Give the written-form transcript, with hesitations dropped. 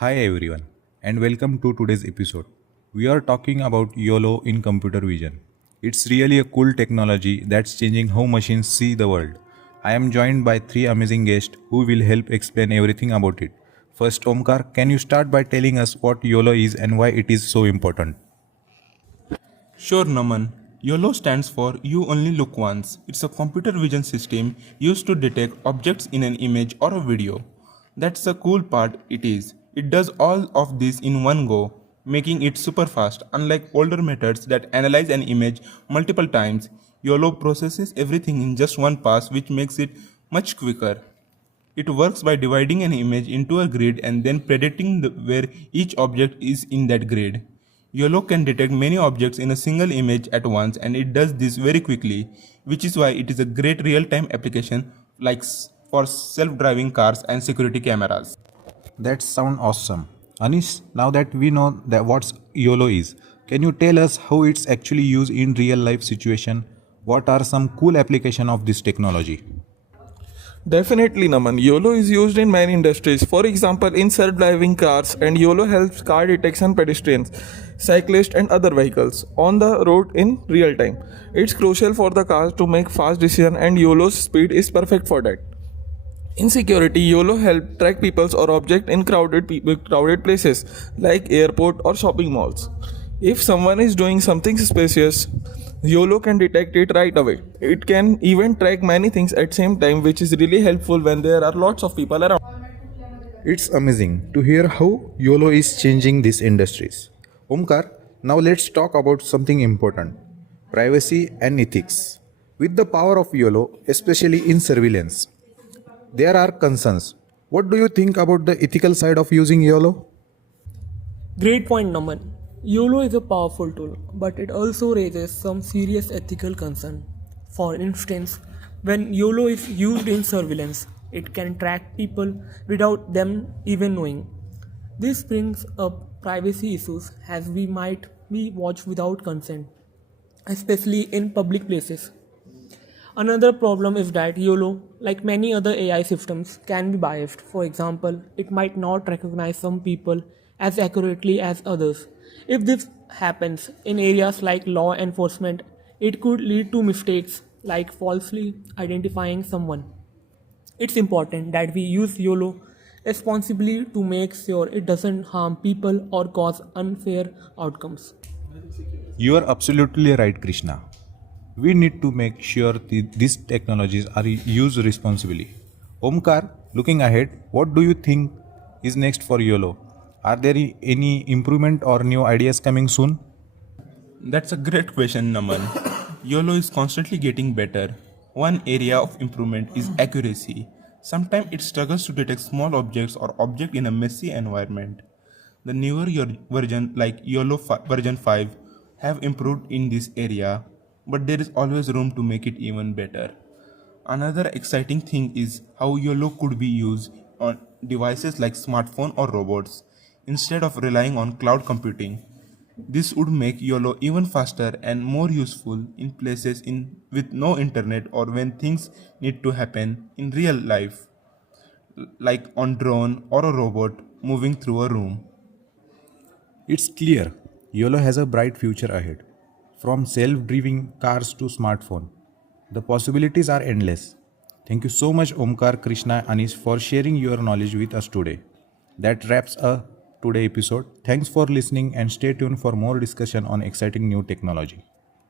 Hi everyone, and welcome to today's episode. We are talking about Yolo in computer vision. It's really a cool technology that's changing how machines see the world. I am joined by three amazing guests who will help explain everything about it. First, Omkar, can you start by telling us what Yolo is and why it is so important? Sure, Naman. YOLO stands for You Only Look Once. It's a computer vision system used to detect objects in an image or a video. That's the cool part it is. It does all of this in one go, making it super fast. Unlike older methods that analyze an image multiple times, YOLO processes everything in just one pass, which makes it much quicker. It works by dividing an image into a grid and then predicting where each object is in that grid. YOLO can detect many objects in a single image at once, and it does this very quickly, which is why it is a great real-time application for self-driving cars and security cameras. That sounds awesome. Anish, now that we know that what YOLO is, can you tell us how it's actually used in real life situation? What are some cool application of this technology? Definitely, Naman. YOLO is used in many industries. For example, in self-driving cars, and YOLO helps car detection pedestrians, cyclists, and other vehicles on the road in real time. It's crucial for the cars to make fast decisions, and YOLO's speed is perfect for that. In security, YOLO help track peoples or objects in crowded places like airport or shopping malls. If someone is doing something suspicious, YOLO can detect it right away. It can even track many things at same time, which is really helpful when there are lots of people around. It's amazing to hear how YOLO is changing these industries. Omkar, now let's talk about something important, privacy and ethics. With the power of YOLO, especially in surveillance, there are concerns. What do you think about the ethical side of using YOLO? Great point, Naman. YOLO is a powerful tool, but it also raises some serious ethical concern. For instance, when YOLO is used in surveillance, it can track people without them even knowing. This brings up privacy issues as we might be watched without consent, especially in public places. Another problem is that YOLO, like many other AI systems, can be biased. For example, it might not recognize some people as accurately as others. If this happens in areas like law enforcement, it could lead to mistakes like falsely identifying someone. It's important that we use YOLO responsibly to make sure it doesn't harm people or cause unfair outcomes. You are absolutely right, Krishna. We need to make sure these technologies are used responsibly. Omkar, looking ahead, what do you think is next for YOLO? Are there any improvement or new ideas coming soon? That's a great question, Naman. YOLO is constantly getting better. One area of improvement is accuracy. Sometimes it struggles to detect small objects or objects in a messy environment. The newer version like version 5 have improved in this area, but there is always room to make it even better. Another exciting thing is how YOLO could be used on devices like smartphone or robots instead of relying on cloud computing. This would make YOLO even faster and more useful in places with no internet or when things need to happen in real life, like on drone or a robot moving through a room. It's clear YOLO has a bright future ahead. From self-driving cars to smartphone, the possibilities are endless. Thank you so much Omkar, Krishna, Anish for sharing your knowledge with us today. That wraps up today's episode. Thanks for listening and stay tuned for more discussion on exciting new technology.